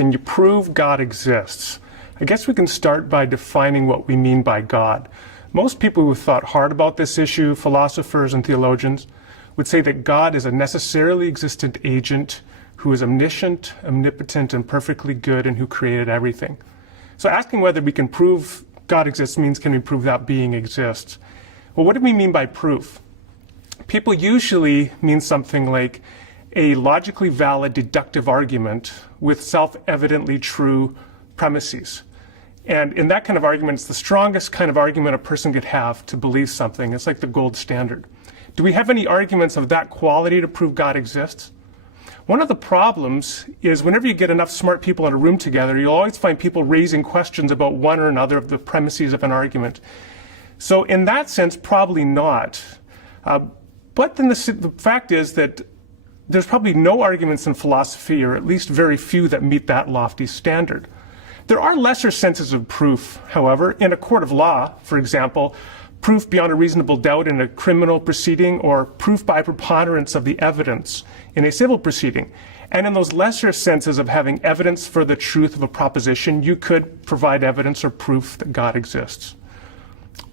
Can you prove God exists? I guess we can start by defining what we mean by God. Most people who have thought hard about this issue, philosophers and theologians, would say that God is a necessarily existent agent who is omniscient, omnipotent, and perfectly good, and who created everything. So asking whether we can prove God exists means, can we prove that being exists? Well, what do we mean by proof? People usually mean something like a logically valid deductive argument with self-evidently true premises. And in that kind of argument, it's the strongest kind of argument a person could have to believe something. It's like the gold standard. Do we have any arguments of that quality to prove God exists? One of the problems is whenever you get enough smart people in a room together, you'll always find people raising questions about one or another of the premises of an argument. So in that sense, probably not. But then the fact is that there's probably no arguments in philosophy, or at least very few, that meet that lofty standard. There are lesser senses of proof, however. In a court of law, for example, proof beyond a reasonable doubt in a criminal proceeding, or proof by preponderance of the evidence in a civil proceeding. And in those lesser senses of having evidence for the truth of a proposition, you could provide evidence or proof that God exists.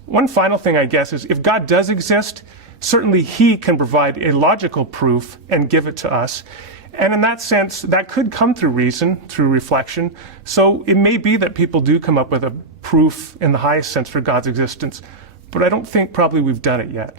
One final thing, I guess, is if God does exist, certainly he can provide a logical proof and give it to us. And in that sense, that could come through reason, through reflection. So it may be that people do come up with a proof in the highest sense for God's existence, but I don't think probably we've done it yet.